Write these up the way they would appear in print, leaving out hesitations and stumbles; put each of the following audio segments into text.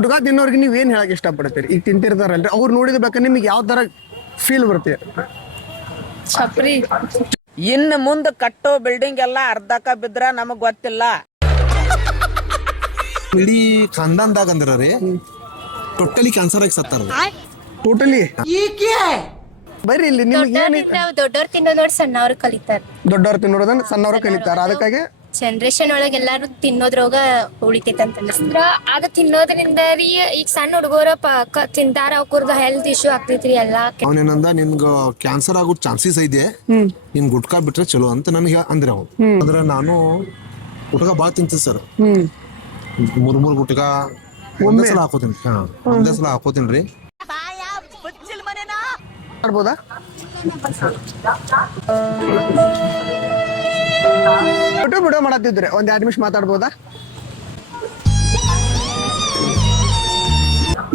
ಹುಡುಗ ತಿನ್ನೋರ್ಗೆ ನೀವ್ ಏನ್ ಹೇಳಕ್ ಇಷ್ಟಪಡ್ತೀರಿ? ಈಗ ತಿಂತಿರ್ತಾರಲ್ರಿ ಅವ್ರು ನೋಡಿದ ಬೇಕಾದ್ರೆ ನಿಮ್ಗೆ ಯಾವ ತರ ಫೀಲ್ ಬರುತ್ತೆ? ಚಪ್ರಿ ಇನ್ನು ಮುಂದೆ ಕಟ್ಟೋ ಬಿಲ್ಡಿಂಗ್ ಎಲ್ಲ ಅರ್ಧಕ್ಕ ಬಿದ್ರ ನಮಗ್ ಗೊತ್ತಿಲ್ಲ. ಇಡೀ ಖಾನ್ದಾನ್ದಾಗ ಅಂದ್ರ ರೀ ಟೋಟಲಿ ಕ್ಯಾನ್ಸರ್ ಆಗಿ ಸತ್ತಾರ. ಟೋಟಲಿ ಬರ್ರಿ ಇಲ್ಲಿ ನಿಮ್ಗೆ ಏನ್ ದೊಡ್ಡವ್ರು ತಿನ್ನೋ ನೋಡಿ ಸಣ್ಣವ್ರು ಕಲಿತಾರ. ದೊಡ್ಡವ್ರು ತಿನ್ನೋದನ್ನ ಸಣ್ಣವ್ರು ಕಲಿತಾರ. ಅದಕ್ಕಾಗಿ ಜನರೇಷನ್ ಒಳಗೆ ಎಲ್ಲಾರು ತಿನ್ನೋದ್ ರೋಗ ಉಳಿತೈತೆ ಅಂತ ಅನಿಸ್ತ್ರ. ಅದ ತಿನ್ನೋದ್ರಿಂದ ರೀ ಈಗ ಸಣ್ಣ ಹುಡುಗರ ತಿಂತಾರ, ಅವ್ರದ ಹೆಲ್ತ್ ಇಶ್ಯೂ ಆಗ್ತೈತ್ರಿ ಎಲ್ಲಾ. ಅವನೇನಂದ ನಿನ್ಗ ಕ್ಯಾನ್ಸರ್ ಆಗೋ ಚಾನ್ಸಸ್ ಐತೆ, ನಿನ್ ಗುಟ್ಕಾ ಬಿಟ್ರೆ ಚಲೋ ಅಂತ ನನ್ಗೆ ಅಂದ್ರೆ ಅವ್. ಅದ್ರ ನಾನು ಗುಟ್ಕಾ ಬಾಳ ತಿಂತೀನಿ ಸರ್. ಮೂರ್ ಗುಟ್ಕಾ ಒಂದೇ ಸಲ ಹಾಕೋತೀನಿ. ಒಂದೇ ಸಲ ಹಾಕೋತೀನಿ ರೀ. ಮಾಡ್ಬೋದಾ? ವಿಡಿಯೋ ಮಾಡತ್ತಿದ್ರೆ ಒಂದ್ 2 ನಿಮಿಷ ಮಾತಾಡ್ಬೋದಾ?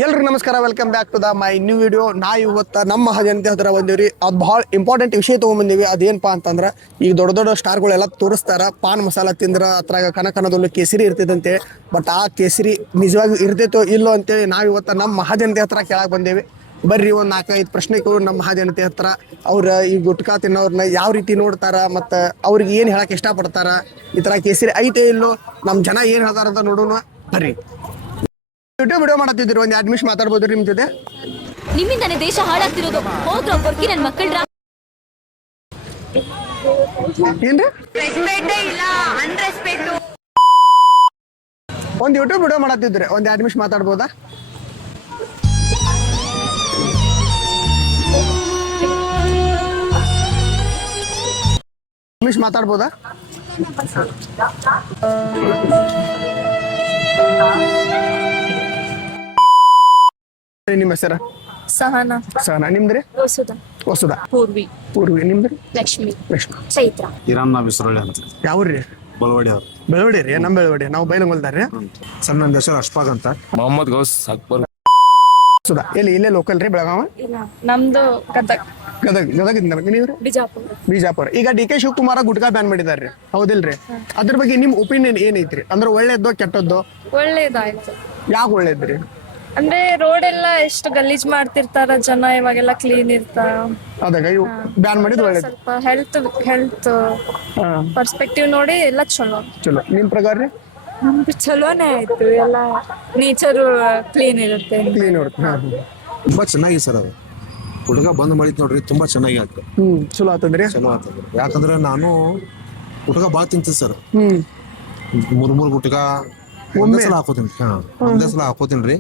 ಎಲ್ರಿಗೂ ನಮಸ್ಕಾರ, welcome back to the my new video. ನಾ ಇವತ್ತು ನಮ್ಮ ಮಹಾಜನತೆ ಹತ್ರ ಬಂದಿವ್ರಿ. ಅದು ಭಾಳ ಇಂಪಾರ್ಟೆಂಟ್ ವಿಷಯ ತೊಗೊಂಬಂದಿವಿ. ಅದೇನಪ್ಪ ಅಂತಂದ್ರೆ ಈಗ ದೊಡ್ಡ ದೊಡ್ಡ ಸ್ಟಾರ್ಗಳೆಲ್ಲ ತೋರಿಸ್ತಾರ ಪಾನ್ ಮಸಾಲ ತಿಂದ್ರ ಅದ್ರಾಗ ಕನಕನದೊಂದು ಕೇಸರಿ ಇರ್ತೈತಂತೆ. ಬಟ್ ಆ ಕೇಸರಿ ನಿಜವಾಗಿ ಇರ್ತೈತೋ ಇಲ್ಲೋ ಅಂತೇಳಿ ನಾವು ಇವತ್ತು ನಮ್ಮ ಮಹಾಜನತೆ ಹತ್ರ ಕೇಳಕ್ ಬಂದೇವಿ. ಬರ್ರಿ ಒಂದು 4-5 ಪ್ರಶ್ನೆಗಳು ನಮ್ಮ ಮಹಾಜನತೆ ಹತ್ರ. ಅವ್ರ ಈ ಗುಟ್ಕಾ ತಿನ್ನೋರ್ನ ಯಾವ ರೀತಿ ನೋಡ್ತಾರ, ಮತ್ತು ಅವ್ರಿಗೆ ಏನು ಹೇಳಕ್ ಇಷ್ಟಪಡ್ತಾರ, ಈ ಥರ ಕೇಸರಿ ಐತೆ ಇಲ್ಲೋ, ನಮ್ಮ ಜನ ಏನು ಹೇಳ್ತಾರ ಅಂತ ನೋಡೋಣ ಬರ್ರಿ. ವಿಡಿಯೋ ಮಾಡತ್ತಿದ್ರು, ಒಂದು 2 ನಿಮಿಷ ಮಾತಾಡ್ಬೋದು ನಿಮ್ಮ ಜೊತೆ? ನಿಮ್ಮಿಂದಾನೆ ದೇಶ ಹಾಳಾಗ್ತಿರೋದು. ಹೋಗ್ರೋ ಕೊರ್ಕಿ ನನ್ನ ಮಕ್ಕಳ್ರ. ಏನ್ರಿ ಒಂದು ಯೂಟ್ಯೂಬ್ ವಿಡಿಯೋ ಮಾಡತ್ತಿದ್ರೆ ಒಂದು 2 ನಿಮಿಷ ಮಾತಾಡ್ಬೋದಾ? ನಿಮಿಷ ಮಾತಾಡ್ಬೋದಾ? ನಿಮ್ಮ ಹೆಸರ? ಸಹನಾ. ಸಹನಾ. ನಿಮ್ದ್ರಿ? ವಸುಧಾ. ಪೂರ್ವಿ. ನಿಮ್ದ್ರಿ? ಲಕ್ಷ್ಮಿ. ಚೈತ್ರ. ಹಿರಣ್ಣ ಬಿಸರಳ್ಳಿ ಅಂತ. ಯಾವ್ರಿ? ಬಳವಡಿ ಅವ್ರು. ಬೆಳವಡಿ ರೀ. ನಮ್ಮ ಬೆಳವಡಿ. ನಾವು ಬೈಲಂಗಲ್ದಾರ್ರಿ. ಸರ್ ನನ್ನ ಹೆಸರು ಅಶ್ಫಾಕ್ ಅಂತ. ಮೊಹಮ್ಮದ್ ಗೌಸ್ ಅಕ್ಬರ್. ಸುಧಾ. ಎಲ್ಲಿ ಲೋಕಲ್ ರೀ? ಬೆಳಗಾವ? ನಮ್ದು ಗದಗ್. ಗದಗಿಂದ. ನೀವ್ರಿ? ಬಿಜಾಪುರ. ಈಗ D K Shivakumar gutka ban ಮಾಡಿದಾರ್ರಿ, ಹೌದಿಲ್ರಿ? ಅದ್ರ ಬಗ್ಗೆ ನಿಮ್ ಒಪಿನಿಯನ್ ಏನೈತ್ರಿ? ಅಂದ್ರೆ ಒಳ್ಳೇದೋ ಕೆಟ್ಟದ್ದೋ? ಒಳ್ಳೇದಾಯ್ತು. ಯಾಕೆ ಒಳ್ಳೇದ್ರಿ? ಅಂದ್ರೆ ರೋಡ್ ಎಲ್ಲ ಎಷ್ಟು ಗಲೀಜ್ ಮಾಡ್ತಿರ್ತಾರ ಜನ, ಇವಾಗೆಲ್ಲ ಕ್ಲೀನ್ ಇರ್ತಾರ. ಅದಾಗ ಇವು ಬ್ಯಾನ್ ಮಾಡಿದ್ ಒಳ್ಳೇದು. ಸ್ವಲ್ಪ ಹೆಲ್ತ್ ಪರ್ಸ್ಪೆಕ್ಟಿವ್ ನೋಡಿ ಎಲ್ಲ ಚಲೋ. ನಿಮ್ ಪ್ರಕಾರ ರೀ? ಚಲೋನೇ ಆಯ್ತು. ಎಲ್ಲ ನೇಚರ್ ಕ್ಲೀನ್ ಇರುತ್ತೆ. ಕ್ಲೀನ್ ಇರುತ್ತೆ. ತುಂಬಾ ಚೆನ್ನಾಗಿ ಸರ್ ಅದು ಹುಡುಗ ಬಂದ್ ಮಾಡಿದ್ ನೋಡ್ರಿ, ತುಂಬಾ ಚೆನ್ನಾಗಿ ಆಯ್ತು. ಚಲೋ ಆತಂದ್ರಿ? ಚಲೋ ಆತದ್ರಿ. ಯಾಕಂದ್ರೆ ನಾನು ಗುಟ್ಕಾ ಬಾಳ ತಿಂತೀನಿ ಸರ್. ಮೂರ್ ಗುಟ್ಕಾ ಒಂದೇ ಸಲ ಹಾಕೋತೀನಿ. ಒಂದೇ ಸಲ ಹಾಕೋತೀನಿ ರೀ.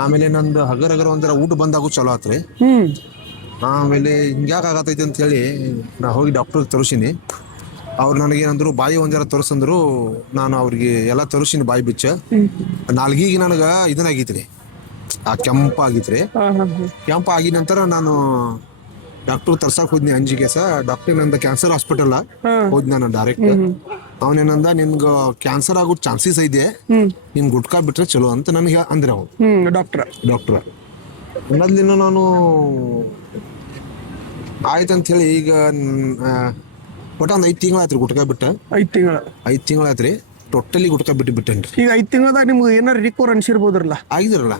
ಆಮೇಲೆ ನಂದು ಹಗರ ಒಂದರ ಊಟ ಬಂದಾಗೂ ಚಲೋ ಆತ್ರಿ. ಆಮೇಲೆ ಹಿಂಗ್ಯಾಕ ಆಗತೈತಿ ಅಂತ ಹೇಳಿ ನಾ ಹೋಗಿ ಡಾಕ್ಟರ್ಗೆ ತೋರಿಸಿನಿ. ಅವ್ರು ನನಗೇನಂದ್ರು ಬಾಯಿ ಒಂದರ ತೋರಿಸಂದ್ರು. ನಾನು ಅವ್ರಿಗೆ ಎಲ್ಲ ತೋರಿಸಿನಿ ಬಾಯಿ ಬಿಚ್ಚ. ನಾಲ್ಗಿಗೆ ನನಗ ಇದನ್ನಾಗೈತ್ರಿ, ಆ ಕೆಂಪ ಆಗಿತ್ರಿ. ಕೆಂಪ ಆಗಿದ ನಂತರ ನಾನು ಡಾಕ್ಟರ್ ತರ್ಸಕ್ ಹೋದ್ನಿ ಅಂಜಿಗೆ. ಡಾಕ್ಟರ್ ನಂದ ಕ್ಯಾನ್ಸರ್ ಹಾಸ್ಪಿಟಲ್ ಹೋದ್ ನಾನು ಡೈರೆಕ್ಟ್. ಅವನೇನಂದ ನಿನ್ಗ ಕ್ಯಾನ್ಸರ್ ಆಗೋ ಚಾನ್ಸಸ್ ಐತೆ, ನಿನ್ ಗುಟ್ಕಾ ಬಿಟ್ರೆ ಚಲೋ ಅಂತ ನನಗೆ ಅಂದ್ರೆ ಅವ್ ಡಾಕ್ಟರ್. ಅನ್ನೋದ್ಲಿನ ನಾನು ಆಯ್ತಂತ ಹೇಳಿ ಈಗ ಒಟ್ಟ ಒಂದ್ 5 ತಿಂಗಳ ಆಯ್ತ್ರಿ ಗುಟ್ಕಾ ಬಿಟ್ಟ. 5 ತಿಂಗಳ ಆಯ್ತ್ರಿ ಟೋಟಲಿ ಗುಟ್ಕಾ ಬಿಟ್ಟೇನ್ರಿ. ಈಗ 5 ತಿಂಗಳದಾಗ ನಿಮ್ಗೆ ಏನಾರು ರಿಕವರ್ ಅನ್ಸಿರ್ಬೋದ್ರಲ್ಲ? ಆಗಿದ್ರಲ್ಲ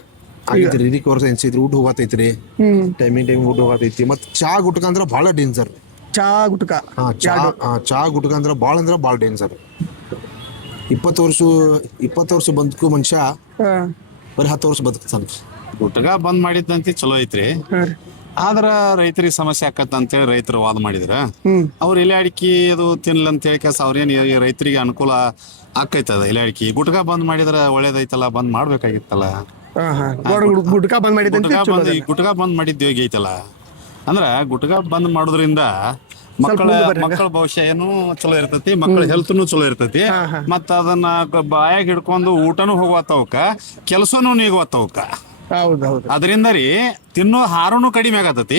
ಆಗಿದ್ರಿ. ರಿಕವರ್ ಅನ್ಸಿದ್ರಿ. ಊಟ ಹೋಗತೈತ್ರಿ, ಟೈಮಿಂಗ್ ಊಟ ಹೋಗತೈತಿ. ಮತ್ ಚಾ ಗುಟ್ಕಾ ಅಂದ್ರ ಬಹಳ ಡೇಂಜರ್. ಚಾ ಗುಟ್ಕಾ ಅಂದ್ರ ಬಾಳ ಡೇಂಜರ್. 20 ವರ್ಷ ಬದುಕು ಮನುಷ್ಯ ಬರೀ 10 ವರ್ಷ ಬದುಕ್ತಾನ. ಗುಟ್ಕಾ ಬಂದ್ ಮಾಡಿದ್ದಂತೆ ಚಲೋ ಐತ್ರಿ. ಆದ್ರ ರೈತರಿಗೆ ಸಮಸ್ಯೆ ಆಕತ್ತ ಅಂತೇಳಿ ರೈತರು ವಾದ ಮಾಡಿದ್ರ. ಅವ್ರ ಎಲೆ ಅಡಿಕೆ ಅದು ತಿನ್ಲ ಅಂತ ಹೇಳಿ ಅವ್ರೇನ್ ರೈತರಿಗೆ ಅನುಕೂಲ ಆಕೈತದ. ಎಲೆ ಅಡಿಕೆ ಗುಟ್ಕಾ ಬಂದ್ ಮಾಡಿದ್ರ ಒಳ್ಳೇದೈತಲ್ಲ, ಬಂದ್ ಮಾಡ್ಬೇಕಾಗಿತ್ತಲ್ಲ. ಗುಟ್ಕಾ ಬಂದ್ ಮಾಡಿದ್ದು ಯೋಗಿ ಐತಲ್ಲ. ಅಂದ್ರ ಗುಟ್ಕಾ ಬಂದ್ ಮಾಡೋದ್ರಿಂದ ಮಕ್ಕಳ ಭವಿಷ್ಯ ಏನು ಚಲೋ ಇರ್ತೈತಿ, ಮಕ್ಕಳ ಹೆಲ್ತ್ನು ಚಲೋ ಇರ್ತೈತಿ. ಮತ್ತ ಅದನ್ನ ಬಾಯಾಗ ಹಿಡ್ಕೊಂಡು ಊಟನು ಹೋಗುವತ್ತವಕ್ಕ, ಕೆಲಸನು ನೀಗುವತ್ತವಕ್ಕ. ಅದರಿಂದ ರೀ ತಿನ್ನೋ ಹಾರನು ಕಡಿಮೆ ಆಗತೈತಿ,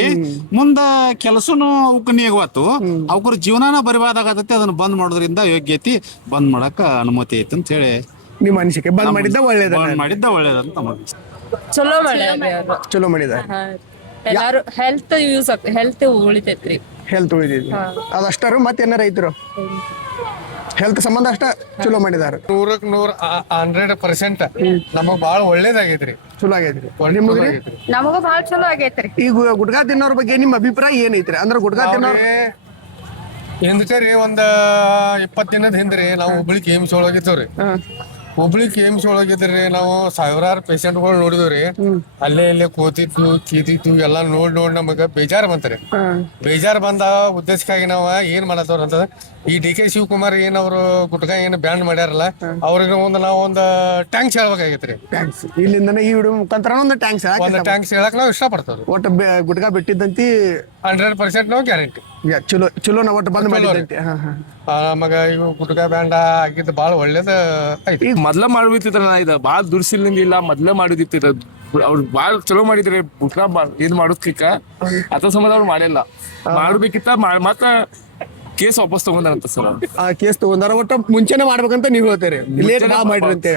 ಮುಂದ ಕೆಲಸನು ಅವಕ್ ನೀಗುವತ್ತು, ಅವ್ರ ಜೀವನಾನ ಬರಿವಾದಾಗತೈತಿ. ಅದನ್ನ ಬಂದ್ ಮಾಡೋದ್ರಿಂದ ಯೋಗ್ಯತಿ ಬಂದ್ ಮಾಡಕ ಅನುಮತಿ ಐತಿ ಅಂತ ಹೇಳಿ ನಿಮ್ಮ ಅನಿಸಿಕೆ. ಬಂದ್ ಮಾಡಿದ್ದ ಒಳ್ಳೇದಂತ ಚಲೋ ಮಾಡಿದ್ದಾರೆ. ಎಲ್ಲಾರು ಹೆಲ್ತ್ ಉಳಿತೈತ್ರಿ. ಹೆಲ್ತ್ ಉಳಿದಿದ್ವಿ ಅದಷ್ಟಾರು. ಮತ್ತೇನಾರ ರೈತರು ಹೆಲ್ತ್ ಸಂಬಂಧ ಅಷ್ಟ ಚಲೋ ಮಾಡಿದಾರ 100% ನಮಗ್ ಬಾಳ ಒಳ್ಳೇದಾಗೈತ್ರಿ. ಚಲೋ ಆಗೈತ್ರಿ. ನಿಮ್ಗ್ರಿ? ನಮಗೂ ಭಾಳ ಚಲೋ ಆಗೈತ್ರಿ. ಈಗ ಗುಟ್ಕಾ ತಿನ್ನೋರ್ ಬಗ್ಗೆ ನಿಮ್ಮ ಅಭಿಪ್ರಾಯ ಏನೈತ್ರಿ? ಅಂದ್ರೆ ಗುಟ್ಕಾ ತಿನ್ನೋರ್ ಹಿಂದ್ಕರಿ ಒಂದ್ 20 ದಿನದ ಹಿಂದ್ರಿ ನಾವು ಹುಬ್ಳಿ KMC ಒಳಗಿದ್ದೇವ್ರಿ. ಹುಬ್ಳಿ KMC ಒಳಗಿದ್ರಿ ನಾವು ಸಾವಿರಾರು ಪೇಷಂಟ್ಗಳು ನೋಡಿದ್ವಿ. ಅಲ್ಲೇ ಇಲ್ಲೇ ಕೂತಿತ್ತು ಕೀತಿತ್ತು ಎಲ್ಲಾ ನೋಡಿ ನಮಗ ಬೇಜಾರ್ ಬಂತ್ರಿ. ಬೇಜಾರ್ ಬಂದ ಉದ್ದೇಶಕ್ಕಾಗಿ ನಾವ್ ಏನ್ ಮಾಡತ್ತವ್ರ ಅಂತ ಈ DK ಶಿವಕುಮಾರ್ ಏನ್ ಅವ್ರು ಗುಟ್ಕಾ ಏನ್ ಬ್ಯಾನ್ ಮಾಡ್ಯಾರಲ್ಲ ಅವ್ರಿಗೆ ನಾವ್ ಟ್ಯಾಂಕ್ಸ್ ಹೇಳ್ಬೇಕಾಗೈತ್ರಿ. ಟ್ಯಾಂಕ್ಸ್ ಇಲ್ಲಿಂದನೇ ಈ ವಿಡಿಯೋ ಮುಖಾಂತರ ಒಂದು ಟ್ಯಾಂಕ್ಸ್ ಟ್ಯಾಂಕ್ಸ್ ಹೇಳಕ್ ನಾವ್ ಇಷ್ಟಪಡ್ತೇವ್ರಿ. ಒಟ್ಟು ಗುಟ್ಕಾ ಬಿಟ್ಟಿದ್ದಂತಿ 100% ನಾವು ಗ್ಯಾರಂಟಿ. ಚಲೋ ನಾವು ಒಟ್ಟು ಬಂದ್ ಮಾಡಿದ್ದಂತಿ. ನಮಗ ಇವ್ ಗುಟ್ಕಾ ಬ್ಯಾಂಡ್ ಆಗಿದ್ದು ಬಾಳ ಒಳ್ಳೇದ ಐತಿ. ಈಗ ಮೊದ್ಲ ಮಾಡ್ಬಿಟ್ಟಿದ್ರ ಇದು ಬಾಳ ದುರ್ಸಿಲಿಂದ ಮೊದ್ಲ ಮಾಡಿದಿತ್ತು. ಅವ್ರು ಬಾಳ ಚಲೋ ಮಾಡಿದ್ರಿ ಗುಟ್ಕಾ ಇದ್ ಮಾಡೋದ್ಕಿಕ್ಕ ಅದ ಸಂಬಂಧ ಅವ್ರು ಮಾಡಿಲ್ಲ. ಮಾಡ್ಬೇಕಿತ್ತ ಮತ್ತ ಕೇಸ್ ವಾಪಸ್ ತಗೊಂಡಾರಂತ ಸರ್. ಆ ಕೇಸ್ ತಗೊಂಡಾರ. ಒಟ್ಟು ಮುಂಚೆನೆ ಮಾಡ್ಬೇಕಂತ ನೀವ್ ಹೇಳ್ತೀರಿ, ಲೇಟ್ ಮಾಡ್ರಿ ಅಂತ.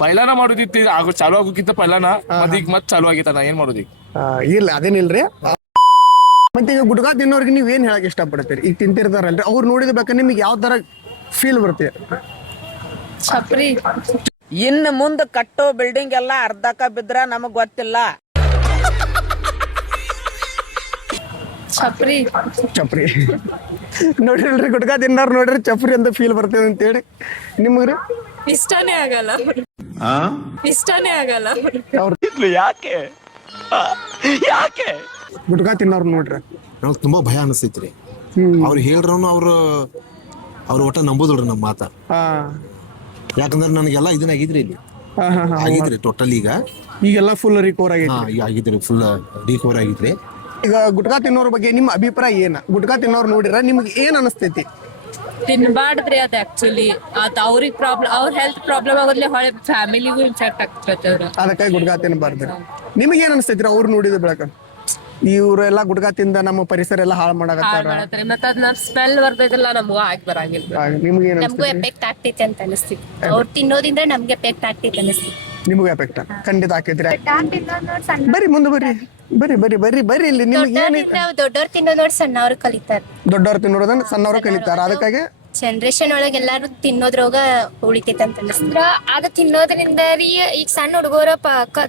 ಪೈಲಾನ ಮಾಡೋದಿತ್ತು ಆಗ ಚಾಲು ಆಗೋಕ್ಕಿಂತ ಪೈಲಾನ ಈಗ ಮತ್ ಚಾಲು ಆಗೈತ. ನಾ ಏನ್ ಮಾಡೋದು ಈಗ? ಇಲ್ಲ ಅದೇನಿಲ್ರಿ. ಮತ್ತೆ ಈಗ ಗುಟ್ಕಾ ತಿನ್ನೋರ್ಗೆ ನೀವ್ ಏನ್ ಹೇಳಕ್ ಇಷ್ಟಪಡ್ತೀರಿ? ಈಗ ತಿಂತಿರ್ತಾರಲ್ರಿ ಅವ್ರು ನೋಡಿದ ಬೇಕಾದ್ರೆ ನಿಮ್ಗೆ ಯಾವ ತರ ಫೀಲ್ ಬರುತ್ತೆ? ಛಪ್ರಿ ಇನ್ನು ಮುಂದೆ ಕಟ್ಟೋ ಬಿಲ್ಡಿಂಗ್ ಎಲ್ಲ ಅರ್ಧಕ್ಕ ಬಿದ್ರ ನಮಗ್ ಗೊತ್ತಿಲ್ಲ. ಛಪ್ರಿ ನೋಡಿರಲ್ರಿ ಗುಟ್ಕಾ ತಿನ್ನೋರ್ ನೋಡ್ರಿ ಚಪ್ರಿ ಅಂತ ಫೀಲ್ ಬರ್ತದೆ ಅಂತೇಳಿ. ನಿಮಗ್ರಿ? ಇಷ್ಟನೇ ಆಗಲ್ಲ. ಇಷ್ಟನೇ ಆಗಲ್ಲ. ಯಾಕೆ ಗುಟ್ಕಾ ತಿನ್ನೋರ್ ನೋಡ್ರಿ ನಮ್ಗೆ ತುಂಬಾ ಭಯ ಅನಿಸ್ತೈತ್ರಿ. ಅವ್ರು ಹೇಳ್ರನು ಅವ್ರ ಒಟ್ಟ ನಂಬೋದಿಲ್ರಿ ನಮ್ಮ ಮಾತ. ಯಾಕಂದ್ರೆ ನನಗೆಲ್ಲ ಇದನ್ನ ಆಗಿದ್ರಿ ಇಲ್ಲಿ ಆಗಿದ್ರಿ ಟೋಟಲ್. ಈಗೆಲ್ಲ ಫುಲ್ ರಿಕವರ್ ಆಗೈತಿ. ಆಗಿದ್ರಿ ಫುಲ್ ರಿಕವರ್ ಆಗಿದ್ರಿ. ಈಗ ಗುಟ್ಕಾ ತಿನ್ನೋರ್ ಬಗ್ಗೆ ನಿಮ್ಮ ಅಭಿಪ್ರಾಯ ಏನ? ಗುಟ್ಕಾ ತಿನ್ನೋರ್ ನೋಡಿರ ನಿಮ್ಗೆ ಏನ್ ಅನಿಸ್ತೈತಿ? ತಿನ್ಬಾರ್ದ್ರಿ ಅದ್ ಆಕ್ಚುಲಿ ಅದ್ ಅವ್ರಿಗೆ ಪ್ರಾಬ್ಲಮ್, ಅವ್ರ ಹೆಲ್ತ್ ಪ್ರಾಬ್ಲಮ್ ಆಗೋದ್ಲೆ ಹೊಳೆ ಫ್ಯಾಮಿಲಿಗೂ ಇನ್ಫೆಕ್ಟ್ ಆಗ್ತೈತೆ. ಅದಕ್ಕಾಗಿ ಗುಟ್ಕಾ ತಿನ್ನಬಾರ್ದ್ರಿ. ನಿಮಗೆ ಏನ್ ಅನಿಸ್ತೈತ್ರಿ ಅವ್ರು ನೋಡಿದ ಬೆಳಕ? ಇವ್ರೆಲ್ಲಾ ಗುಟ್ಕಾ ತಿಂದ ನಮ್ಮ ಪರಿಸರ ಎಲ್ಲ ಹಾಳು ಮಾಡಕತ್ತಾರ. ಮತ್ತ ಅದ್ ಸ್ಮೆಲ್ ಬರ್ತೈತಲ್ಲ ನಮಗೂ ಆಗಿ ಬರಂಗಿಲ್ಲ. ನಿಮ್ಗೆ ಏನ್ ನಮಗೂ ಎಫೆಕ್ಟ್ ಆಗ್ತೈತಿ ಅಂತ ಅನಿಸ್ತಿತ್ತು. ಅವ್ರು ತಿನ್ನೋದ್ರಿಂದ ನಮ್ಗೆ ಎಫೆಕ್ಟ್ ಆಗ್ತೈತಿ ಅನಿಸ್ತಿತ್ತು. ನಿಮಗೂ ಎಫೆಕ್ಟ್ ಖಂಡಿತ ಆಕೈತ್ರಿ. ಬರ್ರಿ ಮುಂದೆ ಬರ್ರಿ ಇಲ್ಲಿ. ನಿಮ್ಗೆ ಏನ್ ದೊಡ್ಡವ್ರು ತಿನ್ನೋ ನೋಡಿ ಸಣ್ಣವ್ರು ಕಲಿತಾರ. ದೊಡ್ಡವ್ರು ತಿನ್ನೋದನ್ನ ಸಣ್ಣವ್ರು ಕಲಿತಾರ. ಅದಕ್ಕಾಗಿ ಜನರೇಷನ್ ಒಳಗೆ ಎಲ್ಲಾರು ತಿನ್ನೋದ್ರೋಗ ಉಳಿತೈತಿ ಅಂತ ಅನಿಸ್ತಿದ್ರ. ಅದ ತಿನ್ನೋದ್ರಿಂದ ರೀ ಈಗ ಸಣ್ಣ ಹುಡುಗರ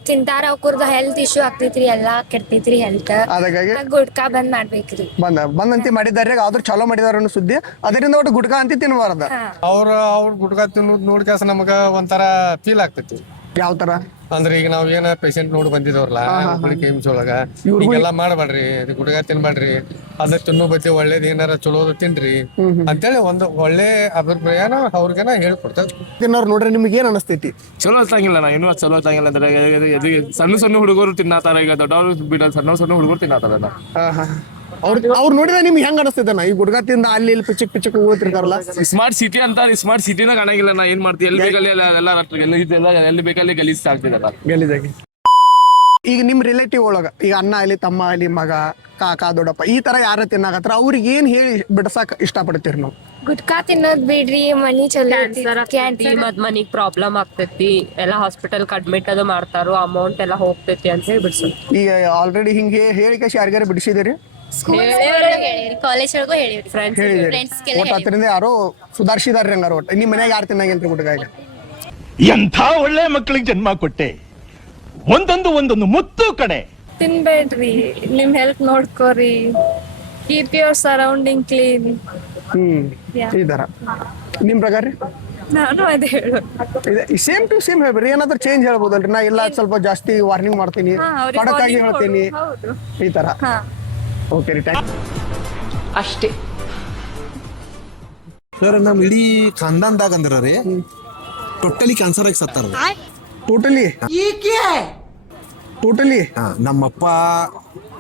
ತಿಂತಾರ ಅವ್ಕುರ್ದ ಹೆಲ್ತ್ ಇಶ್ಯೂ ಆಗ್ತೈತ್ರಿ. ಎಲ್ಲಾ ಕೆಡ್ತೈತ್ರಿ ಹೆಲ್ತ್. ಅದಕ್ಕಾಗಿ ಗುಟ್ಕಾ ಬಂದ್ ಮಾಡ್ಬೇಕ್ರಿ. ಬಂದಂತಿ ಮಾಡಿದಾರೆ. ಆದ್ರೂ ಚಲೋ ಮಾಡಿದಾರ ಅನ್ನೋ ಸುದ್ದಿ. ಅದರಿಂದ ಒಟ್ಟು ಗುಟ್ಕಾ ಅಂತ ತಿನ್ನಬಾರ್ದ. ಅವ್ರ ಗುಟ್ಕಾ ತಿನ್ನೋದ್ ನೋಡ್ಕಾಸ ನಮಗ ಒಂಥರ ಫೀಲ್ ಆಗ್ತೈತಿ. ಯಾವ ತರ ಅಂದ್ರೆ ಈಗ ನಾವ್ ಏನ ಪೇಷಂಟ್ ನೋಡಿ ಬಂದಿದವ್ರಲ್ಲ KMC ಒಳಗ ಈಗೆಲ್ಲಾ ಮಾಡ್ಬೇಡ್ರಿ, ಗುಟ್ಕಾ ತಿನ್ಬೇಡ್ರಿ, ಅದ ತಿನ್ನೋ ಬದ್ದೆ ಒಳ್ಳೇದ್ ಏನಾರ ಚಲೋ ತಿನ್ರಿ ಅಂತೇಳಿ ಒಂದು ಒಳ್ಳೆ ಅಭಿಪ್ರಾಯನ ಅವ್ರಿಗೆನ ಹೇಳ್ಕೊಡ್ತೇವೆ. ತಿನ್ನೋರ್ ನೋಡ್ರಿ ನಿಮ್ಗೆ ಏನ್ ಅನಿಸ್ತೈತಿ? ಚಲೋ ಹತ್ತಂಗಿಲ್ಲ. ನಾ ಇನ್ನೂ ಚಲೋ ಹತ್ತಂಗಿಲ್ಲ ಅಂದ್ರೆ ಸಣ್ಣ ಹುಡುಗರು ತಿನ್ನತಾರ. ಈಗ ದೊಡ್ಡವ್ರು ಬಿಡ ಸಣ್ಣ ಹುಡುಗರು ತಿನ್ನತಾರ. ಅವ್ರು ನೋಡಿದ್ರೆ ನಿಮ್ಗೆ ಹೆಂಗ್ ಅನಿಸ್ತೈತನ? ಈ ಗುಟ್ಕಾ ತಿಂದ ಅಲ್ಲಿ ಇಲ್ಲಿ ಪಿಚಕ್ ಹೋಗ್ತಿರ್ತಾರಲ್ಲ. ಸ್ಮಾರ್ಟ್ ಸಿಟಿ ಅಂತ ಸ್ಮಾರ್ಟ್ ಸಿಟಿನ ಕಾಣಂಗಿಲ್ಲ. ನಾ ಏನ್ ಮಾಡ್ತೀವಿ ಎಲ್ಲಿ ಬೇಕಲ್ಲಿ ಎಲ್ಲಿ ಬೇಕಲ್ಲಿ ಗಲೀಜ್ ಆಗ್ತಿದಲ್ಲ ಗಲೀಜಾಗಿ. ಈಗ ನಿಮ್ ರಿಲೇಟಿವ್ ಒಳಗ ಈಗ ಅಣ್ಣ ಅಲ್ಲಿ ತಮ್ಮ ಅಲ್ಲಿ ಮಗ ಕಾಕ ದೊಡ್ಡಪ್ಪ ಈ ತರ ಯಾರ ತಿನ್ನಾಕತ್ರ ಅವ್ರಿಗೆ ಏನ್ ಹೇಳಿ ಬಿಡಸಾಕ್ ಇಷ್ಟಪಡ್ತೀರಿ ನಾವು? ಗುಟ್ಕಾ ತಿನ್ನೋದ್ ಬಿಡ್ರಿ, ಮನಿ ಚಲೋ ಮತ್ ಮನಿಗ್ ಪ್ರಾಬ್ಲಮ್ ಆಗ್ತೈತಿ. ಎಲ್ಲಾ ಹಾಸ್ಪಿಟಲ್ ಅಡ್ಮಿಟ್ ಅದು ಮಾಡ್ತಾರೋ, ಅಮೌಂಟ್ ಎಲ್ಲಾ ಹೋಗ್ತೈತಿ ಅಂತ ಹೇಳಿ ಬಿಡ್ಸೋದು. ಈಗ ಆಲ್ರೆಡಿ ಹಿಂಗೆ ಹೇಳಿಕೆ ಯಾರಿಗಾರ ಬಿಡಿಸಿದಿರಿ? ಕಾಲೇಜ್ ಒಳಗೂ ಹೇಳಿವ್ರಿ. ಒಟ್ಟು ಹತ್ತರಿಂದ ಯಾರೋ ಸುಧಾರಿಸಿದಾರ್ರಿ ಹಂಗಾರ. ಒಟ್ಟು ನಿಮ್ ಮನ್ಯಾಗ ಯಾರು ತಿನ್ನಂಗಿಲ್ರಿ ಗುಟ್ಕಾ? ಈಗ ಎಂಥ ಒಳ್ಳೆ ಮಕ್ಕಳಿಗೆ ಜನ್ಮ ಕೊಟ್ಟೆ. ಒಂದೊಂದು ಮುತ್ತು ಕಡೆ. ತಿನ್ಬೇಡ್ರಿ, ನಿಮ್ ಹೆಲ್ತ್ ನೋಡ್ಕೋರಿ. Keep your surrounding clean. ಈ ತರ ನಿಮ್ ಪ್ರಕಾರ? ನಾನು ಅದೇ ಹೇಳು. ಸೇಮ್ ಟು ಸೇಮ್ ಹೇಳ್ಬೇಡ್ರಿ. ಏನಾದ್ರೂ ಚೇಂಜ್ ಹೇಳ್ಬೋದಲ್ರಿ? ನಾ ಇಲ್ಲ ಸ್ವಲ್ಪ ಜಾಸ್ತಿ ವಾರ್ನಿಂಗ್ ಮಾಡ್ತೀನಿ, ಖಡಕ್ ಆಗಿ ಹೇಳ್ತೀನಿ, ಈ ತರ. ಓಕೆ ರೀ, ಅಷ್ಟೇ ಸರ್. ನಮ್ ಇಡೀ ಖಾನ್ದಾನ್ದಾಗ ಅಂದ್ರ ರೀ ಟೋಟಲಿ ಕ್ಯಾನ್ಸರ್ ಆಗಿ ಸತ್ತಾರ. ಟೋಟಲಿ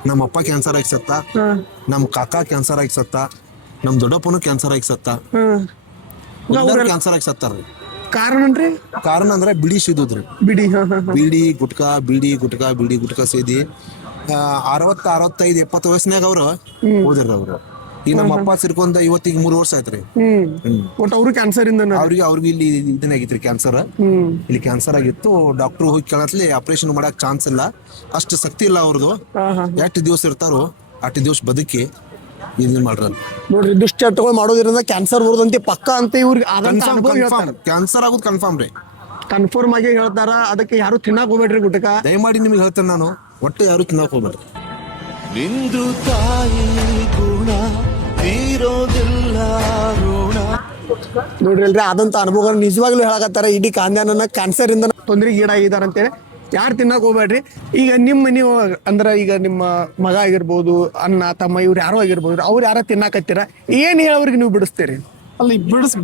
ನಮ್ಮಪ್ಪ ಕ್ಯಾನ್ಸರ್ ಆಗಿ ಸತ್ತ, ನಮ್ ಕಾಕಾ ಕ್ಯಾನ್ಸರ್ ಆಗಿ ಸತ್ತ, ನಮ್ ದೊಡ್ಡಪ್ಪನು ಕ್ಯಾನ್ಸರ್ ಆಗಿ ಸತ್ತ, ಕ್ಯಾನ್ಸರ್ ಆಗಿ ಸತ್ತಾರ್ರಿ. ಕಾರಣ ಅಂದ್ರೆ ಬಿಡಿ ಸಿದುದ್ರಿ. ಬೀಡಿ ಗುಟ್ಕಾ ಸೇದಿ 60-65 70 ವಯಸ್ಸಿನಾಗ ಅವ್ರು ಹೋದ್ರಿ. ಅವ್ರು ಈಗ ನಮ್ಮ ಅಪ್ಪ ಸಿರ್ಕೊಂಡ ಇವತ್ತಿಗೆ 3 ವರ್ಷ ಆಯ್ತ್ರಿ. ಅವ್ರು ಕ್ಯಾನ್ಸರ್ ಇಂದ ಅವ್ರಿಗೆ ಇಲ್ಲಿ ಇದನ್ನ ಆಗಿತ್ರಿ, ಕ್ಯಾನ್ಸರ್. ಇಲ್ಲಿ ಕ್ಯಾನ್ಸರ್ ಆಗಿತ್ತು. ಡಾಕ್ಟರ್ ಹೋಗಿ ಕೇಳತ್ಲಿ ಆಪರೇಷನ್ ಮಾಡಕ್ ಚಾನ್ಸ್ ಇಲ್ಲ, ಅಷ್ಟು ಶಕ್ತಿ ಇಲ್ಲ ಅವ್ರದ್ದು. ಎಷ್ಟು ದಿವಸ ಇರ್ತಾರೋ ಅಷ್ಟು ದಿವಸ ಬದುಕಿ ಇದನ್ನ ಮಾಡ್ರಲ್ಲ. ನೋಡ್ರಿ ದುಶ್ಚಟಗಳು ಮಾಡೋದ್ರಿಂದ ಕ್ಯಾನ್ಸರ್ ಬರೋದಂತೆ ಪಕ್ಕ ಅಂತ ಇವ್ರಿಗೆ ಆದಂತ ಅನುಭವ ಹೇಳ್ತಾರೆ. ಕ್ಯಾನ್ಸರ್ ಆಗೋದು ಕನ್ಫರ್ಮ್ ರೀ, ಕನ್ಫರ್ಮ್ ಆಗಿ ಹೇಳ್ತಾರ. ಅದಕ್ಕೆ ಯಾರು ತಿನ್ನಕ್ ಹೋಗ್ಬೇಡ್ರಿ ಗುಟ್ಕ. ದಯಮಾಡಿ ನಿಮ್ಗೆ ಹೇಳ್ತೇನೆ ನಾನು, ಒಟ್ಟು ಯಾರು ತಿನ್ನಕ್ ಹೋಗ್ಬೇಡ್ರಿ. ನಿಂದು ತಾಯಿ ಗುಣ ತೀರೋದಿಲ್ಲ ಋಣ. ನೋಡ್ರಿ ಅಲ್ರಿ ಆದಂತ ಅನುಭವ ನಿಜವಾಗ್ಲೂ ಹೇಳಕತ್ತಾರ. ಇಡೀ ಕಾಂದ್ಯಾನ ಕ್ಯಾನ್ಸರ್ ಇಂದ ತೊಂದರೆಗೆ ಈಡಾಗಿದಾರ ಅಂತೇಳಿ ಯಾರು ತಿನ್ನಕ್ ಹೋಗ್ಬೇಡ್ರಿ. ಈಗ ನೀವು ಅಂದ್ರೆ ಈಗ ನಿಮ್ಮ ಮಗ ಆಗಿರ್ಬೋದು, ಅಣ್ಣ ತಮ್ಮ ಇವ್ರು ಯಾರೋ ಆಗಿರ್ಬೋದು, ಅವ್ರು ಯಾರ ತಿನ್ನಾಕತ್ತೀರ, ಏನ್ ಹೇಳೋರಿಗೆ ನೀವು ಬಿಡಿಸ್ತೀರಿ? ಅಲ್ಲಿ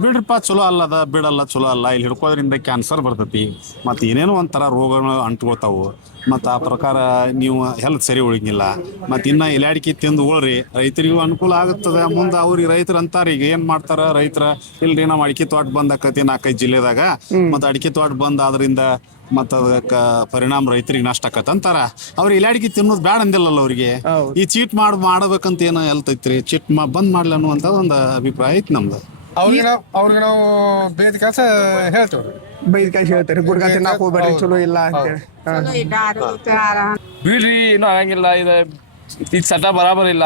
ಬಿಡ್ರಪ್ಪ ಚಲೋ ಅಲ್ಲದ ಬಿಡಲ್ಲ ಚಲೋ ಅಲ್ಲ. ಇಲ್ಲಿ ಹಿಡ್ಕೋದ್ರಿಂದ ಕ್ಯಾನ್ಸರ್ ಬರ್ತೈತಿ, ಮತ್ತು ಏನೇನೋ ಒಂಥರ ರೋಗಗಳು ಅಂಟ್ಕೊಳ್ತಾವು. ಮತ್ತು ಆ ಪ್ರಕಾರ ನೀವು ಹೆಲ್ತ್ ಸರಿ ಉಳಿಗಿಲ್ಲ. ಮತ್ತು ಇನ್ನು ಎಲೆ ತಿಂದು ಉಳ್ರಿ, ರೈತರಿಗೂ ಅನುಕೂಲ ಆಗುತ್ತದೆ. ಮುಂದೆ ಅವ್ರಿಗೆ ರೈತರು ಅಂತಾರೆ ಈಗ ಏನು ಮಾಡ್ತಾರ ರೈತರ, ಇಲ್ರಿ ನಾವು ಅಡಿಕೆ ತೋಟ ಬಂದಾಕತಿ 4-5 ಜಿಲ್ಲೆದಾಗ, ಮತ್ತು ಅಡಿಕೆ ತೋಟ ಬಂದ್ ಆದ್ರಿಂದ ಮತ್ತು ಅದಕ್ಕೆ ಪರಿಣಾಮ ರೈತರಿಗೆ ನಷ್ಟ ಆಕತ್ ಅಂತಾರ. ಅವ್ರಿಗೆ ಎಲೆ ತಿನ್ನೋದು ಬ್ಯಾಡ ಅಂದಿಲ್ಲಲ್ಲ ಅವ್ರಿಗೆ. ಈ ಚೀಟ್ ಮಾಡ್ಬೇಕಂತ ಏನೋ ಹೇಳ್ತೈತ್ರಿ, ಚೀಟ್ ಬಂದ್ ಮಾಡ್ಲಿ ಅನ್ನುವಂಥ ಒಂದು ಅಭಿಪ್ರಾಯ ಐತಿ ನಮ್ದು. ಅವ್ರಿಗೆ ನಾವು ಬೇದ ಕೆಲಸ ಹೇಳ್ತೇವ್ರಿ. ಬೈದ್ ಕಾಯಿ ಹೇಳ್ತಾರೆ ಗುಡ್ಕ ತಿನ್ನಕ್ ಹೋಗ್ಬೇಡ್ರಿ ಚಲೋ ಇಲ್ಲ ಅಂತೇಳಿ. ಬಿಡ್ರಿ ಏನೂ ಆಗಂಗಿಲ್ಲ. ಇದು ಚಟ ಬರಾಬರ್ ಇಲ್ಲ.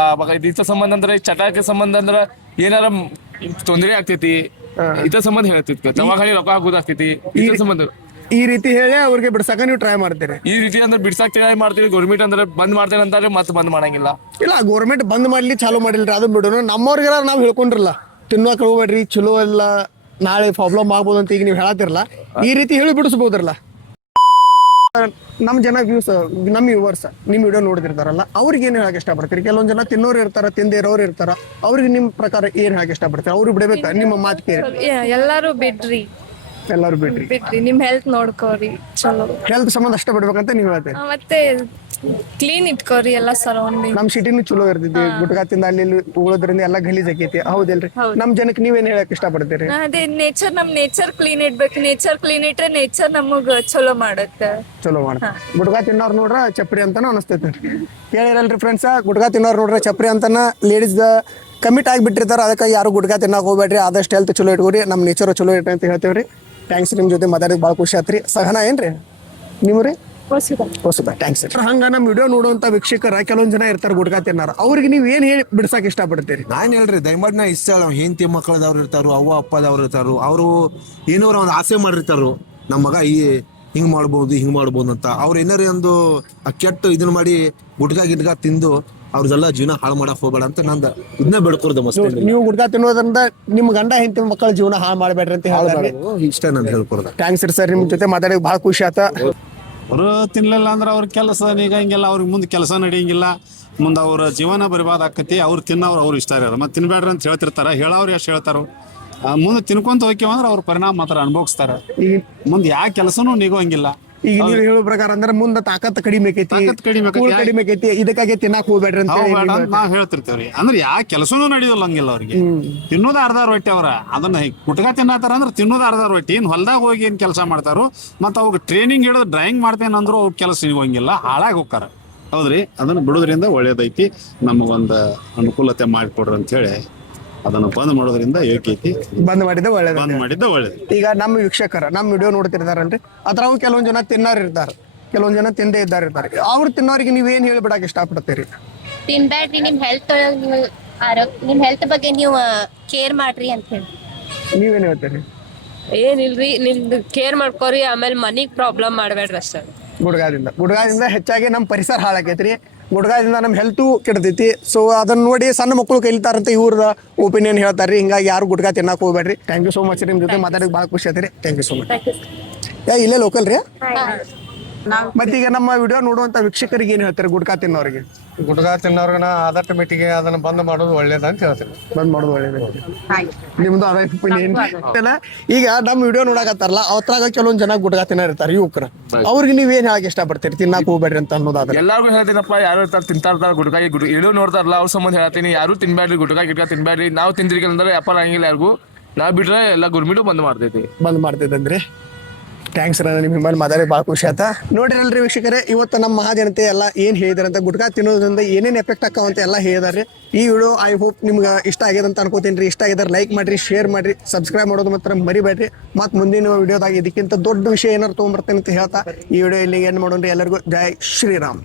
ಇದ್ರ ಸಂಬಂಧ ಅಂದ್ರೆ ಚಟಕ್ಕೆ ಸಂಬಂಧ ಅಂದ್ರೆ ಏನಾರ ತೊಂದರೆ ಆಗ್ತೈತಿ, ಇದ್ರ ಸಂಬಂಧ ಹೇಳ್ತೈತಿ. ದವಾಖಾನೆ ರೊಕ್ಕ ಹಾಕೋದಾಗ್ತೈತಿ ಇದ್ರ ಸಂಬಂಧ. ಈ ರೀತಿ ಹೇಳಿ ಅವ್ರಿಗೆ ಬಿಡ್ಸಕ ನೀವು ಟ್ರೈ ಮಾಡ್ತೀರಿ? ಈ ರೀತಿ ಅಂದ್ರೆ ಬಿಡ್ಸಾಕ್ ಟ್ರೈ ಮಾಡ್ತೀವಿ. ಗೌರ್ಮೆಂಟ್ ಅಂದ್ರೆ ಬಂದ್ ಮಾಡ್ತೇನೆ ಅಂತಾರೆ, ಮತ್ತೆ ಬಂದ್ ಮಾಡಂಗಿಲ್ಲ. ಇಲ್ಲ, ಗೌರ್ಮೆಂಟ್ ಬಂದ್ ಮಾಡ್ಲಿ ಚಾಲೂ ಮಾಡಿಲ್ರಿ, ಅದು ಬಿಡೋಣ. ನಮ್ಮವ್ರಿಗೆಲ್ಲ ನಾವು ಹೇಳ್ಕೊಂಡ್ರಲ್ಲ ತಿನ್ನೋಕೆ ಹೋಗ್ಬೇಡ್ರಿ ಚಲೋ ಇಲ್ಲ, ನಾಳೆ ಪ್ರಾಬ್ಲಮ್ ಆಗ್ಬೋದು ಅಂತ ಈಗ ನೀವು ಹೇಳತ್ತಿರಲ್ಲ, ಈ ರೀತಿ ಹೇಳಿ ಬಿಡಿಸ್ಬೋದ್ರಲ್ಲ. ನಮ್ಮ ಜನ ವ್ಯೂಸ್, ನಮ್ಮ ವ್ಯೂವರ್ಸ್ ನಿಮ್ಮ ವಿಡಿಯೋ ನೋಡಿದಿರ್ತಾರಲ್ಲ, ಅವ್ರಿಗೆ ಏನು ಹೇಳಕ್ ಇಷ್ಟಪಡ್ತೀರಿ? ಕೆಲವೊಂದು ಜನ ತಿನ್ನೋರು ಇರ್ತಾರ, ತಿಂದಿರೋರು ಇರ್ತಾರ, ಅವ್ರಿಗೆ ನಿಮ್ಮ ಪ್ರಕಾರ ಏನ್ ಹೇಳಕ್ ಇಷ್ಟಪಡ್ತೀರಿ? ಅವ್ರಿಗೆ ಬಿಡ್ಬೇಕಾ ನಿಮ್ಮ ಮಾತು ಕೇಳಿ? ಎಲ್ಲಾರು ಬಿಡ್ರಿ, ಎಲ್ಲರೂ ಬಿಡ್ರಿ, ನಿಮ್ ಹೆಲ್ತ್ ನೋಡ್ಕೋರಿ, ಚಲೋ ಹೆಲ್ತ್ ಸಂಬಂಧ ಅಷ್ಟ ಬಿಡ್ಬೇಕಂತ ನೀವು ಹೇಳ್ತೀರಿ. ಮತ್ತೆ ಕ್ಲೀನ್ ಇಟ್ಕೋರಿ ಎಲ್ಲ ಸರೌಂಡಿಂಗ್. ನಮ್ ಸಿಟಿನೂ ಚಲೋ ಇರ್ತೈತಿ, ಗುಟ್ಕಾ ತಿಂದ ಅಲ್ಲಿ ಉಳೋದ್ರಿಂದ ಎಲ್ಲ ಗಲೀಜ್ ಆಕೈತಿ, ಹೌದಿಲ್ರಿ? ನಮ್ ಜನಕ್ಕೆ ನೀವೇನ್ ಹೇಳಕ್ ಇಷ್ಟಪಡ್ತೀರಿ? ಅದೇ ನೇಚರ್, ನಮ್ ನೇಚರ್ ಕ್ಲೀನ್ ಇಡ್ಬೇಕು. ನೇಚರ್ ಕ್ಲೀನ್ ಇಟ್ರೆ ನೇಚರ್ ನಮಗ್ ಚಲೋ ಮಾಡುತ್ತೆ. ಚಲೋ ಮಾಡ. ಗುಟ್ಕಾ ತಿನ್ನೋರ್ ನೋಡ್ರ ಚಪ್ರಿ ಅಂತಾನು ಅನಿಸ್ತೈತಿ. ಹೇಳಿರಲ್ರಿ ಫ್ರೆಂಡ್ಸ್, ಗುಟ್ಕಾ ತಿನ್ನೋರ್ ನೋಡ್ರ ಚಪ್ರಿ ಅಂತಾನ ಲೇಡೀಸ್ ಕಮಿಟ್ ಆಗಿಬಿಟ್ಟಿರ್ತಾರ. ಅದಕ್ಕೆ ಯಾರು ಗುಟ್ಕಾ ತಿನ್ನಕ್ ಹೋಗ್ಬೇಡ್ರಿ, ಆದಷ್ಟು ಹೆಲ್ತ್ ಚಲೋ ಇಟ್ಕೋರಿ, ನಮ್ ನೇಚರ್ ಚಲೋ ಇಟ್ರಿ ಅಂತ ಹೇಳ್ತೇವ್ರಿ. ಥ್ಯಾಂಕ್ಸ್, ನಿಮ್ ಜೊತೆ ಮಾತಾಡಿದ್ ಭಾಳ ಖುಷಿ ಆತ್ರಿ. ಸಹನಾ ಏನ್ರಿ ನೀವು ರೀ? ಹೊಸದ ಥ್ಯಾಂಕ್ಸ್. ಹಂಗ ನಮ್ಮ ವಿಡಿಯೋ ನೋಡುವಂತ ವೀಕ್ಷಕರ ಕೆಲವೊಂದ್ ಜನ ಇರ್ತಾರೆ ಗುಟ್ಕಾ ತಿನ್ನಾರ, ಅವ್ರಿಗೆ ನೀವು ಏನ್ ಹೇಳಿ ಬಿಡ್ಸಕ್ ಇಷ್ಟಪಡ್ತೀರಿ? ನಾನು ಹೇಳ್ರಿ ದಯಮಾಡಿ ನಾ ಇಷ್ಟ ಹೆಂಡತಿ ಮಕ್ಕಳದವ್ರು ಇರ್ತಾರು, ಅವ್ವ ಅಪ್ಪದವ್ರು ಇರ್ತಾರು, ಅವರು ಏನೋರ ಒಂದು ಆಸೆ ಮಾಡಿರ್ತಾರು, ನಮ್ಮ ಮಗ ಹಿಂಗ್ ಮಾಡ್ಬೋದು ಹಿಂಗ್ ಮಾಡ್ಬೋದು ಅಂತ. ಅವ್ರು ಏನಾರ ಒಂದು ಕೆಟ್ಟ ಇದನ್ನ ಮಾಡಿ ಗುಟ್ಕಾ ತಿಂದು ಅವ್ರದೆಲ್ಲ ಜೀವನ ಹಾಳು ಮಾಡಕ್ ಹೋಗ್ಬೇಡ ಅಂತ ನಂದು ಇದನ್ನ ಬೆಳ್ಕೊರ್ದು ಮಸ್ತ್. ನೀವು ಗುಟ್ಕಾ ತಿನ್ನೋದ್ರಿಂದ ನಿಮ್ ಗಂಡ ಹೆಂಡತಿ ಮಕ್ಕಳ ಜೀವನ ಹಾಳು ಮಾಡಬೇಡ್ರಿ ಅಂತ ಹೇಳ್ತಾರೆ. ಇಷ್ಟ ನಾನು ಹೇಳ್ಕೊಡ್ದ. ಥ್ಯಾಂಕ್ಸ್ ಸರ್, ನಿಮ್ ಜೊತೆ ಮಾತಾಡಿ ಭಾಳ ಖುಷಿ ಆತ. ಅವರು ತಿನ್ಲಿಲ್ಲ ಅಂದ್ರೆ ಅವ್ರ ಕೆಲಸ ನೀಗಂಗಿಲ್ಲ, ಅವ್ರಿಗೆ ಮುಂದೆ ಕೆಲಸ ನಡೆಯಂಗಿಲ್ಲ, ಮುಂದೆ ಅವ್ರ ಜೀವನ ಬರಿಬಾರ್ದು ಆಕತಿ. ಅವ್ರು ತಿನ್ನೋರು ಅವ್ರು ಇಷ್ಟ ಇರೋದು, ಮತ್ತೆ ತಿನ್ಬೇಡ್ರಿ ಅಂತ ಹೇಳ್ತಿರ್ತಾರೆ. ಹೇಳೋರು ಎಷ್ಟು ಹೇಳ್ತಾರೋ, ಮುಂದೆ ತಿನ್ಕೊಂತ ಹೋಗ್ಯವ ಅಂದ್ರೆ ಅವ್ರ ಪರಿಣಾಮ ಮಾತ್ರ ಅನುಭವಿಸ್ತಾರೆ. ಮುಂದೆ ಯಾವ ಕೆಲಸನೂ ನಿಗೋಂಗಿಲ್ಲ. ಈಗ ನೀವು ಹೇಳೋ ಪ್ರಕಾರ ಅಂದ್ರೆ ಮುಂದೆ ತಾಕತ್ ಕಡಿಮೆ ಆಕೈತಿ, ಇದಕ್ಕಾಗಿ ತಿನ್ನಾಕ್ ಹೋಗ್ಬೇಡ್ರಿ ಅಂತ ನಾವ್ ಹೇಳ್ತಿರ್ತೇವ್ರಿ. ಅಂದ್ರೆ ಯಾವ ಕೆಲಸನೂ ನಡೆಯೋಲ್ಲ ಹಂಗಿಲ್ಲ. ಅವ್ರಿಗೆ ತಿನ್ನೋದು ಅರ್ಧ ರೊಟ್ಟಿ. ಅವ್ರ ಅದನ್ನ ಗುಟ್ಕಾ ತಿನ್ನತಾರ ಅಂದ್ರೆ ತಿನ್ನೋದು ಅರ್ಧ ರೊಟ್ಟಿ. ಇನ್ ಹೊಲ್ದಾಗ ಹೋಗಿ ಏನ್ ಕೆಲಸ ಮಾಡ್ತಾರೋ, ಮತ್ತೆ ಅವಾಗ ಟ್ರೈನಿಂಗ್ ಹಿಡಿದು ಡ್ರಾಯಿಂಗ್ ಮಾಡ್ತೇನೆ ಅಂದ್ರು ಅವ್ರ ಕೆಲಸ ಸಿಗೋಂಗಿಲ್ಲ, ಹಾಳಾಗಿ ಹೋಗ್ತಾರ. ಹೌದ್ರಿ, ಅದನ್ನ ಬಿಡೋದ್ರಿಂದ ಒಳ್ಳೇದೈತಿ, ನಮಗೊಂದು ಅನುಕೂಲತೆ ಮಾಡಿಕೊಡ್ರಿ ಅಂತ ಹೇಳಿ ಅದನ್ನ ಬಂದ್ ಮಾಡೋದ್ರಿಂದ ಯೋಗ್ಯ ಐತಿ. ಬಂದ್ ಮಾಡಿದ್ದ ಒಳ್ಳೇದು. ಈಗ ನಮ್ಮ ವೀಕ್ಷಕರ ನಮ್ಮ ವಿಡಿಯೋ ನೋಡ್ತಿರ್ತಾರಲ್ರಿ, ಅದ್ರಾಗ ಕೆಲವೊಂದ್ ಜನ ತಿನ್ನೋರ್ ಇರ್ತಾರ, ಕೆಲವೊಂದ್ ಜನ ತಿಂದೇ ಇರ್ತಾರೆ. ಅವ್ರು ತಿನ್ನೋರಿಗೆ ನೀವ್ ಏನ್ ಹೇಳ್ಬಿಡಕ್ ಇಷ್ಟಪಡ್ತೀರಿ? ತಿನ್ಬ್ಯಾಡ್ರಿ, ನಿಮ್ ಹೆಲ್ತ್ ಬಗ್ಗೆ ನೀವು ಕೇರ್ ಮಾಡ್ರಿ ಅಂತ ಹೇಳಿ. ನೀವೇನ್ ಹೇಳ್ತೀರಿ? ಏನಿಲ್ರಿ, ನಿಮ್ದು ಕೇರ್ ಮಾಡ್ಕೋರಿ, ಆಮೇಲೆ ಮನಿಗ್ ಪ್ರಾಬ್ಲಮ್ ಮಾಡ್ಬೇಡ್ರಿ ಅಷ್ಟೇ. ಗುಡ್ಗಾದಿಂದ ಹೆಚ್ಚಾಗಿ ನಮ್ಮ ಪರಿಸರ ಹಾಳಾಕೈತ್ರಿ, ಗುಡ್ಗಾದಿಂದ ನಮ್ಮ ಹೆಲ್ತು ಕೆಡ್ತೈತಿ. ಸೊ ಅದನ್ನ ನೋಡಿ ಸಣ್ಣ ಮಕ್ಕಳು ಕಲಿತಾರಂತ ಇವ್ರದ ಒಪಿನಿಯನ್ ಹೇಳ್ತಾರ್ರಿ. ಹಿಂಗಾಗಿ ಯಾರು ಗುಡ್ಕಾ ತಿನ್ನಕ್ ಹೋಗ್ಬೇಡ್ರಿ. ಥ್ಯಾಂಕ್ ಯು ಸೋ ಮಚ್, ನಿಮ್ ಜೊತೆ ಮಾತಾಡೋದು ಭಾಳ ಖುಷಿ ಆಯ್ತು ರೀ. Thank you so much. ಇಲ್ಲೇ ಲೋಕಲ್ ರೀ? ಮತ್ತೀಗ ನಮ್ಮ ವಿಡಿಯೋ ನೋಡುವಂತ ವೀಕ್ಷಕರಿಗೆ ಏನ್ ಹೇಳ್ತಾರೆ ಗುಡ್ಕಾ ತಿನ್ನೋರಿಗೆ? ಗುಟ್ಕಾ ತಿನ್ನೋರ್ಗನ ಆದಷ್ಟು ಮಟ್ಟಿಗೆ ಅದನ್ನ ಬಂದ್ ಮಾಡೋದು ಒಳ್ಳೇದ ಅಂತ ಹೇಳ್ತೀನಿ. ಬಂದ್ ಮಾಡೋದು ಒಳ್ಳೇದು. ನಿಮ್ದು ಅದೇ ಒಪಿನಿಯನ್. ಈಗ ನಮ್ಮ ವಿಡಿಯೋ ನೋಡಕತ್ತಾರಲ್ಲ, ಅವತ್ರಾಗ ಕೆಲವೊಂದ್ ಜನ ಗುಟ್ಕಾ ತಿನ್ನೋರಿರ್ತಾರೆ ಯುವಕರ, ಅವ್ರಿಗೆ ನೀವ್ ಏನ್ ಹೇಳಕ್ ಇಷ್ಟಪಡ್ತೀರಿ ತಿನ್ನಾಕ್ ಹೋಗ್ಬೇಡ್ರಿ ಅಂತ ಅನ್ನೋದಾದ್ರೆ? ಎಲ್ಲಾರ್ಗು ಹೇಳ್ತೀನಪ್ಪ, ಯಾರು ಇರ್ತಾರೆ ತಿಂತಾರ್ತಾರ ಗುಟ್ಕಾ ಇಡೋ ನೋಡ್ತಾರಲ್ಲ, ಅವ್ರ ಸಂಬಂಧ ಹೇಳ್ತೀನಿ, ಯಾರು ತಿನ್ಬೇಡ್ರಿ ಗುಟ್ಕಾ ತಿನ್ಬೇಡ್ರಿ. ನಾವು ತಿಂದ್ರಿ ಅಂದ್ರೆ ವ್ಯಾಪಾರ ಆಗಿಲ್ಲ ಯಾರಿಗೂ, ನಾವ್ ಬಿಟ್ರೆ ಎಲ್ಲ ಗೌರ್ಮೆಂಟು ಬಂದ್ ಮಾಡ್ತೈತಂದ್ರಿ. ಥ್ಯಾಂಕ್ಸ್ ರೀ, ನಿಮ್ಮ ಮೇಲೆ ಮಾತಾಡಿ ಭಾಳ ಖುಷಿ ಆಯ್ತಾ. ನೋಡಿರಲ್ರಿ ವೀಕ್ಷಕರೇ, ಇವತ್ತು ನಮ್ಮ ಮಹಾಜನತೆ ಎಲ್ಲ ಏನು ಹೇಳಿದಾರಂತ ಗುಟ್ಕಾ ತಿನ್ನೋದ್ರಿಂದ ಏನೇನು ಎಫೆಕ್ಟ್ ಆಕಾವಂತ ಎಲ್ಲ ಹೇಳಿದಾರೆ. ಈ ವಿಡಿಯೋ ಐ ಹೋಪ್ ನಿಮ್ಗೆ ಇಷ್ಟ ಆಗಿದೆ ಅಂತ ಅನ್ಕೋತೀನಿ ರೀ. ಇಷ್ಟ ಆಗಿದ್ರೆ ಲೈಕ್ ಮಾಡಿರಿ, ಶೇರ್ ಮಾಡಿರಿ, ಸಬ್ಸ್ಕ್ರೈಬ್ ಮಾಡೋದು ಮಾತ್ರ ಮರಿಬೇಡ್ರಿ. ಮತ್ತು ಮುಂದಿನ ವಿಡಿಯೋದಾಗ ಇದಕ್ಕಿಂತ ದೊಡ್ಡ ವಿಷಯ ಏನಾರು ತೊಗೊಂಬರ್ತೇನೆ ಅಂತ ಹೇಳ್ತಾ ಈ ವಿಡಿಯೋ ಇಲ್ಲಿಗೆ ಏನು ಮಾಡೋಣ್ರಿ. ಎಲ್ಲರಿಗೂ ಜೈ ಶ್ರೀರಾಮ್.